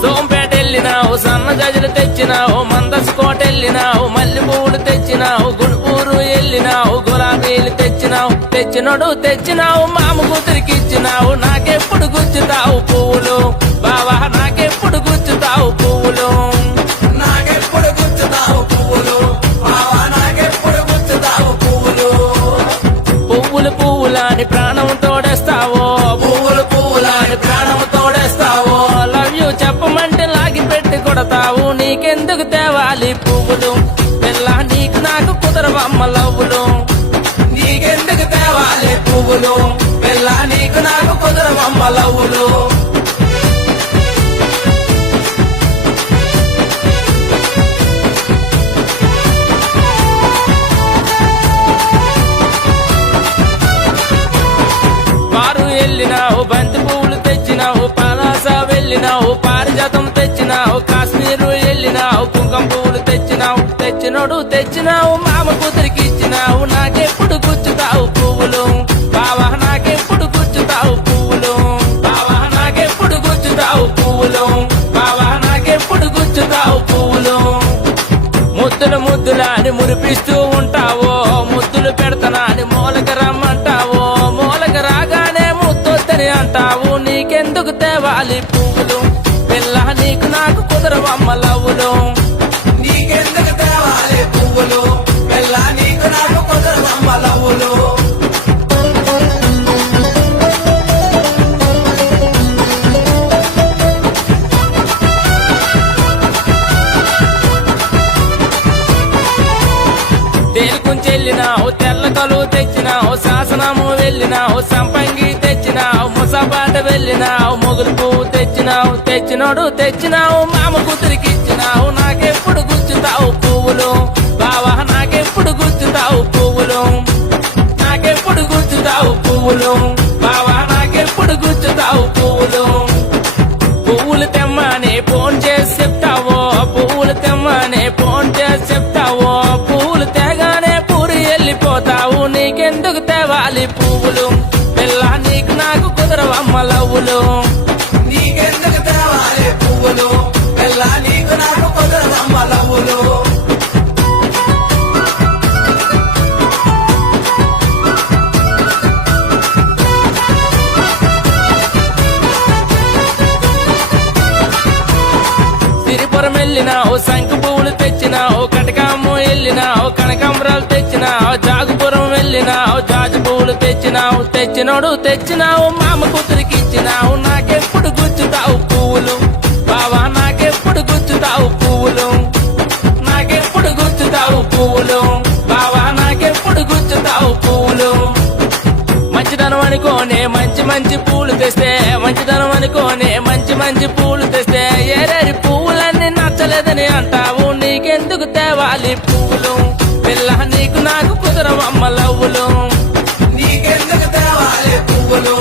సోంపేట వెళ్ళినావు, సన్న గజలు తెచ్చినావు, మందసు కోట వెళ్ళినావు, మల్లె పువ్వులు తెచ్చినావు, గుంటూరు వెళ్ళినావు, గులాబీలు తెచ్చినావు, తెచ్చినావు మామ కూతురికి ఇచ్చినావు. నాకెప్పుడు గుచ్చుతావు పువ్వులు బావా, నాకెప్పుడు గుచ్చుతావు పువ్వులు, నాకెప్పుడు గుచ్చుతావు పువ్వులు బావా, నాకెప్పుడు గుచ్చుతావు పువ్వులు. పువ్వులు పువ్వులని ప్రాణం తోడేస్తావో, పువ్వులు పువ్వులని ప్రాణం తోడేస్తావు. లవ్ యూ చెప్పమంటే లాగి పెట్టి కొడతావు. నీకెందుకు తేవాలి పువ్వులు పిల్ల, నీకు నాకు కుదరవమ్మ లవ్వులు. నీకెందుకు తేవాలి పువ్వులు పిల్ల, నీకు నాకు కుదరవమ్మ లవ్వులు. పారు వెళ్ళినావు, బంతి పువ్వులు తెచ్చినావు, పలాస వెళ్ళినావు, పారిజాతం తెచ్చినావు, కాశ్మీరు వెళ్ళినావు, కుంకం పువ్వులు తెచ్చినావు మామ కూతురికి ఇచ్చినావు. నాకెప్పుడు గుచ్చుతావు పువ్వులు బావా, నాకెప్పుడు గుచ్చుతావు పువ్వులు బావా, నాకెప్పుడు గుచ్చుతావు పువ్వులు బావా, నాకెప్పుడు గుచ్చుతావు పువ్వులు. ముద్దుల అని మురిపిస్తూ ఉంటావో, ముద్దులు పెడతానా అని మూలక రమ్మంటావో, మూలక రాగానే ముద్దొద్దని అంటావు. నీకెందుకు తేవాలి పువ్వులు పిల్ల, నీకు నాకు కుదరవమ్మ లవ్వులు. నీకెందుకు తేవాలి పువ్వులు పిల్ల, నీకు నాకు కుదరవమ్మ లవ్వులు. తేలుకుంచెళ్ళినావు, తెల్ల కలువు తెచ్చినావు, శాసనము వెళ్ళినావు, సంపంగి తెచ్చినావు, ముసాబాట వెళ్ళినావు, మొగులు పువ్వు తెచ్చినావు మామ కూతురికి ఇచ్చినావు. నాకెప్పుడు గుచ్చుతావు పువ్వులు బావా, నాకెప్పుడు గుచ్చుతావు పువ్వులు, నాకెప్పుడు గుచ్చుతావు పువ్వులు బావా, నాకెప్పుడు గుచ్చుతావు పువ్వులు. పువ్వులు తెమ్మని ఫోన్ చేసి చెప్తావో, పువ్వులు తెమ్మని ఫోన్ చేసి చెప్తావో, పువ్వులు తేగానే పూరి వెళ్ళిపోతావు. నీకెందుకు తేవాలి పువ్వులు పిల్ల, నీకు నాకు కుదరవమ్మ లవ్వులు. నీకెందుకు తేవాలి పువ్వులు పిల్ల, నీకు నాకు కుదరవమ్మ లవ్వులు. సిరిపురం వెళ్ళినావు, శంకు పువ్వులు తెచ్చినావు, కటకాము వెళ్ళినావు, కనకాంబరాలు తెచ్చినావు, జాగుపురం వెళ్ళినావు, జాజి పువ్వులు తెచ్చినావు మామ కూతురికి ఇచ్చినావు. నాకెప్పుడు గుచ్చుతావు పువ్వులు బావా, నాకెప్పుడు గుచ్చుతావు పువ్వులు, నాకెప్పుడు గుచ్చుతావు పువ్వులు బావా, నాకెప్పుడు గుచ్చుతావు పువ్వులు. మంచిదనం అనుకోనే మంచి పూలు తెస్తే, మంచిదనం అనుకోనే మంచి పూలు తెస్తే, ఏరేరి పువ్వులన్నీ నచ్చలేదని అంటావు. నీకెందుకు తేవాలి పువ్వులు పిల్ల, నీకు నాకు కుదరవమ్మ లవ్వులు. నీకెందుకు తేవాలి పువ్వులు